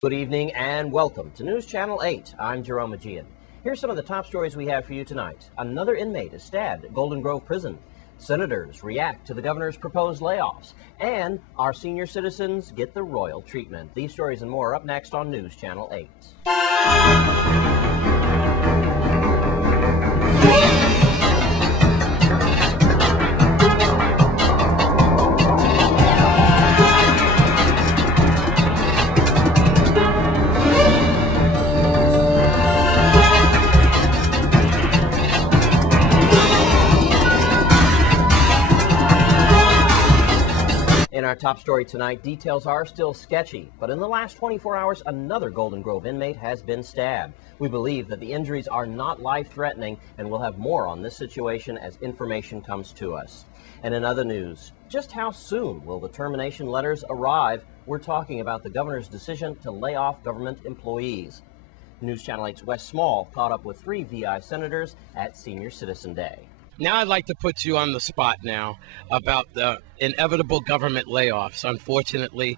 Good evening and welcome to News Channel 8. I'm Jerome Aegean. Here's some of the top stories we have for you tonight. Another inmate is stabbed at Golden Grove Prison. Senators react to the governor's proposed layoffs. And our senior citizens get the royal treatment. These stories and more are up next on News Channel 8. In our top story tonight, details are still sketchy, but in the last 24 hours, another Golden Grove inmate has been stabbed. We believe that the injuries are not life-threatening, and we'll have more on this situation as information comes to us. And in other news, just how soon will the termination letters arrive? We're talking about the governor's decision to lay off government employees. News Channel 8's Wes Small caught up with 3 VI senators at Senior Citizen Day. Now I'd like to put you on the spot now about the inevitable government layoffs. Unfortunately,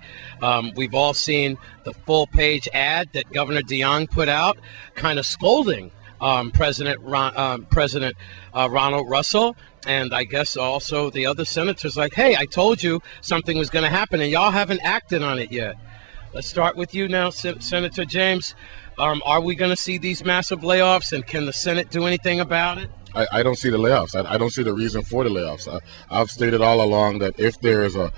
we've all seen the full-page ad that Governor DeYoung put out, kind of scolding President Ronald Russell, and I guess also the other senators, like, hey, I told you something was going to happen, and y'all haven't acted on it yet. Let's start with you now, Senator James. Are we going to see these massive layoffs, and can the Senate do anything about it? I don't see the layoffs. I don't see the reason for the layoffs. I've stated all along that if there is a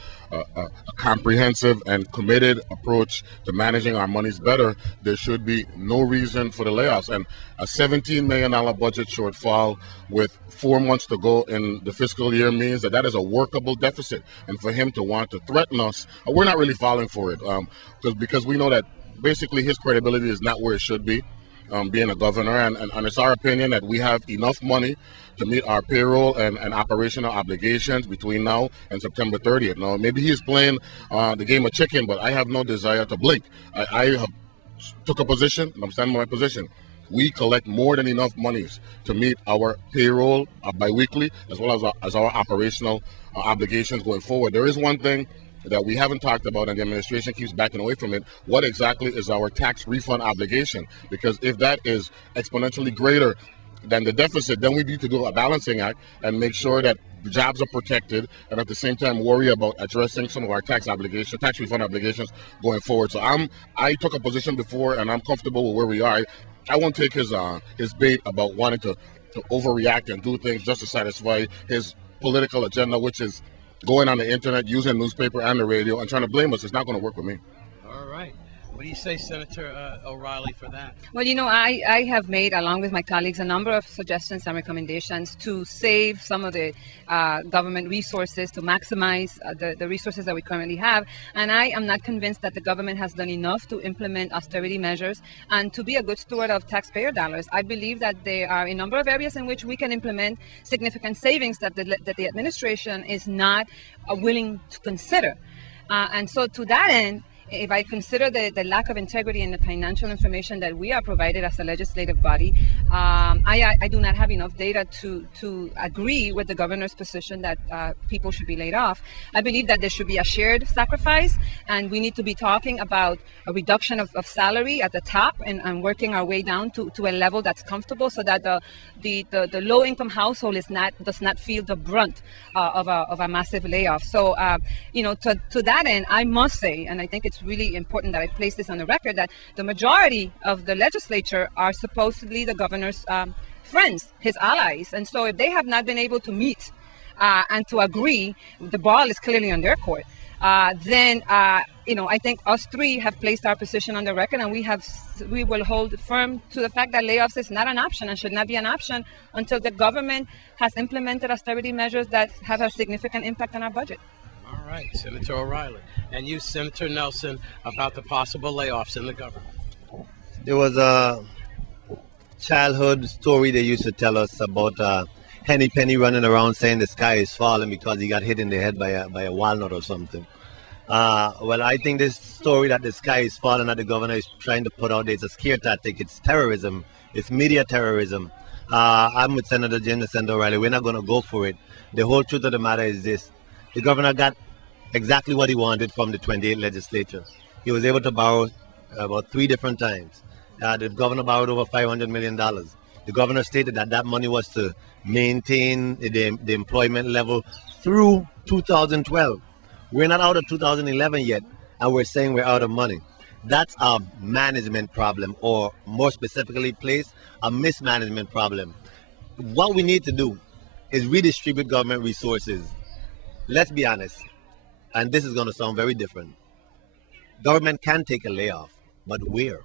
comprehensive and committed approach to managing our monies better, there should be no reason for the layoffs. And a $17 million budget shortfall with 4 months to go in the fiscal year means that is a workable deficit. And for him to want to threaten us, we're not really falling for it because we know that basically his credibility is not where it should be. Being a governor, and it's our opinion that we have enough money to meet our payroll and operational obligations between now and September 30th. Now, maybe he's playing the game of chicken, but I have no desire to blink. I have took a position, and I'm standing by my position. We collect more than enough monies to meet our payroll biweekly, as well as our operational obligations going forward. There is one thing that we haven't talked about, and the administration keeps backing away from it. What exactly is our tax refund obligation? Because if that is exponentially greater than the deficit, then we need to do a balancing act and make sure that jobs are protected, and at the same time worry about addressing some of our tax refund obligations going forward. So I took a position before, and I'm comfortable with where we are. I won't take his bait about wanting to overreact and do things just to satisfy his political agenda, which is going on the internet, using newspaper and the radio, and trying to blame us. It's not going to work with me. All right. What do you say, Senator O'Reilly, for that? Well, you know, I have made, along with my colleagues, a number of suggestions and recommendations to save some of the government resources, to maximize the resources that we currently have. And I am not convinced that the government has done enough to implement austerity measures and to be a good steward of taxpayer dollars. I believe that there are a number of areas in which we can implement significant savings that the administration is not willing to consider. And so to that end, if I consider the lack of integrity in the financial information that we are provided as a legislative body, I do not have enough data to agree with the governor's position that people should be laid off. I believe that there should be a shared sacrifice, and we need to be talking about a reduction of salary at the top and working our way down to a level that's comfortable, so that the low-income household does not feel the brunt of a massive layoff. So, you know, to that end, I must say, and I think it's really important that I place this on the record, that the majority of the legislature are supposedly the governor's friends, his allies. And so if they have not been able to meet and to agree, the ball is clearly on their court. Then, you know, I think us three have placed our position on the record, and we will hold firm to the fact that layoffs is not an option and should not be an option until the government has implemented austerity measures that have a significant impact on our budget. All right, Senator O'Reilly. And you, Senator Nelson, about the possible layoffs in the government. There was a childhood story they used to tell us about Henny Penny running around saying the sky is falling because he got hit in the head by a walnut or something. Well, I think this story that the sky is falling that the governor is trying to put out there is a scare tactic. It's terrorism. It's media terrorism. I'm with Senator James O'Reilly. We're not going to go for it. The whole truth of the matter is this. The governor got exactly what he wanted from the 28 legislature. He was able to borrow about 3 different times. The governor borrowed over $500 million. The governor stated that that money was to maintain the employment level through 2012. We're not out of 2011 yet, and we're saying we're out of money. That's a management problem, or more specifically placed, a mismanagement problem. What we need to do is redistribute government resources. Let's be honest, and this is going to sound very different. Government can take a layoff, but where?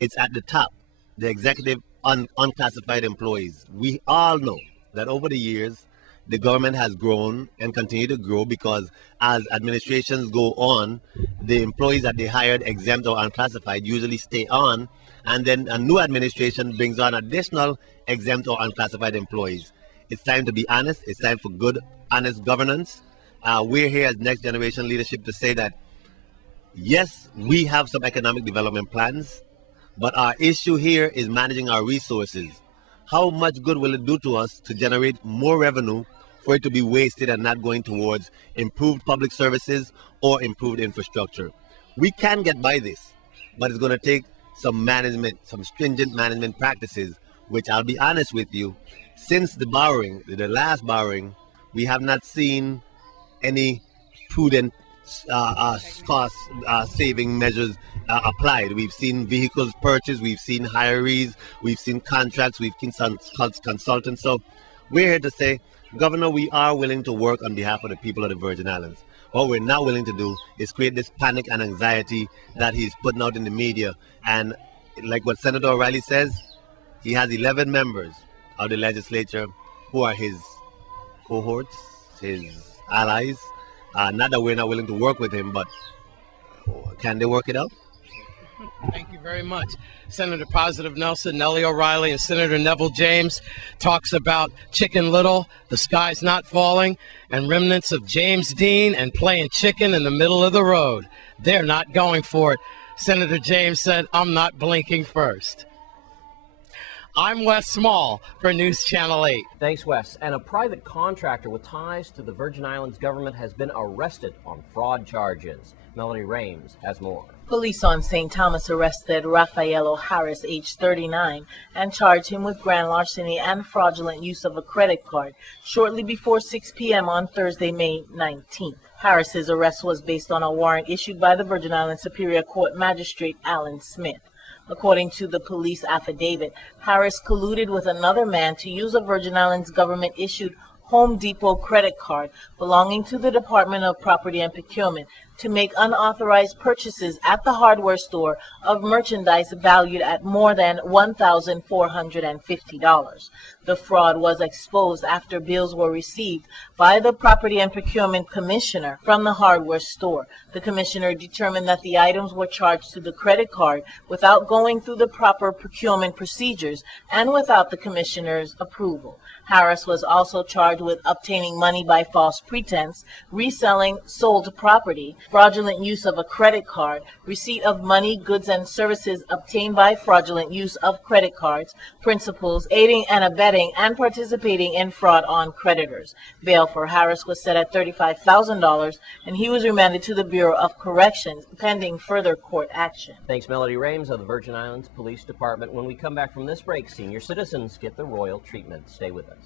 It's at the top, the executive unclassified employees. We all know that over the years, the government has grown and continue to grow because as administrations go on, the employees that they hired exempt or unclassified usually stay on, and then a new administration brings on additional exempt or unclassified employees. It's time to be honest. It's time for good, honest governance. We're here as next generation leadership to say that, yes, we have some economic development plans, but our issue here is managing our resources. How much good will it do to us to generate more revenue for it to be wasted and not going towards improved public services or improved infrastructure? We can get by this, but it's going to take some management, some stringent management practices, which I'll be honest with you, since the borrowing, the last borrowing, we have not seen any prudent cost saving measures applied. We've seen vehicles purchased, we've seen hirees, we've seen contracts, we've seen consultants. So we're here to say, Governor, we are willing to work on behalf of the people of the Virgin Islands. What we're not willing to do is create this panic and anxiety that he's putting out in the media. And like what Senator O'Reilly says, he has 11 members of the legislature who are his cohorts, his allies. Not that we're not willing to work with him, but can they work it out? Thank you very much. Senator Positive Nelson, Nellie O'Reilly, and Senator Neville James talks about Chicken Little, the sky's not falling, and remnants of James Dean and playing chicken in the middle of the road. They're not going for it. Senator James said, I'm not blinking first. I'm Wes Small for News Channel 8. Thanks, Wes. And a private contractor with ties to the Virgin Islands government has been arrested on fraud charges. Melody Rames has more. Police on St. Thomas arrested Rafaelo Harris, age 39, and charged him with grand larceny and fraudulent use of a credit card shortly before 6 p.m. on Thursday, May 19th. Harris's arrest was based on a warrant issued by the Virgin Islands Superior Court Magistrate Alan Smith. According to the police affidavit, Harris colluded with another man to use a Virgin Islands government-issued Home Depot credit card belonging to the Department of Property and Procurement to make unauthorized purchases at the hardware store of merchandise valued at more than $1,450. The fraud was exposed after bills were received by the Property and Procurement Commissioner from the hardware store. The commissioner determined that the items were charged to the credit card without going through the proper procurement procedures and without the commissioner's approval. Harris was also charged with obtaining money by false pretense, reselling sold property, fraudulent use of a credit card, receipt of money, goods, and services obtained by fraudulent use of credit cards, principals, aiding and abetting, and participating in fraud on creditors. Bail for Harris was set at $35,000, and he was remanded to the Bureau of Corrections pending further court action. Thanks, Melody Rames of the Virgin Islands Police Department. When we come back from this break, senior citizens get the royal treatment. Stay with us.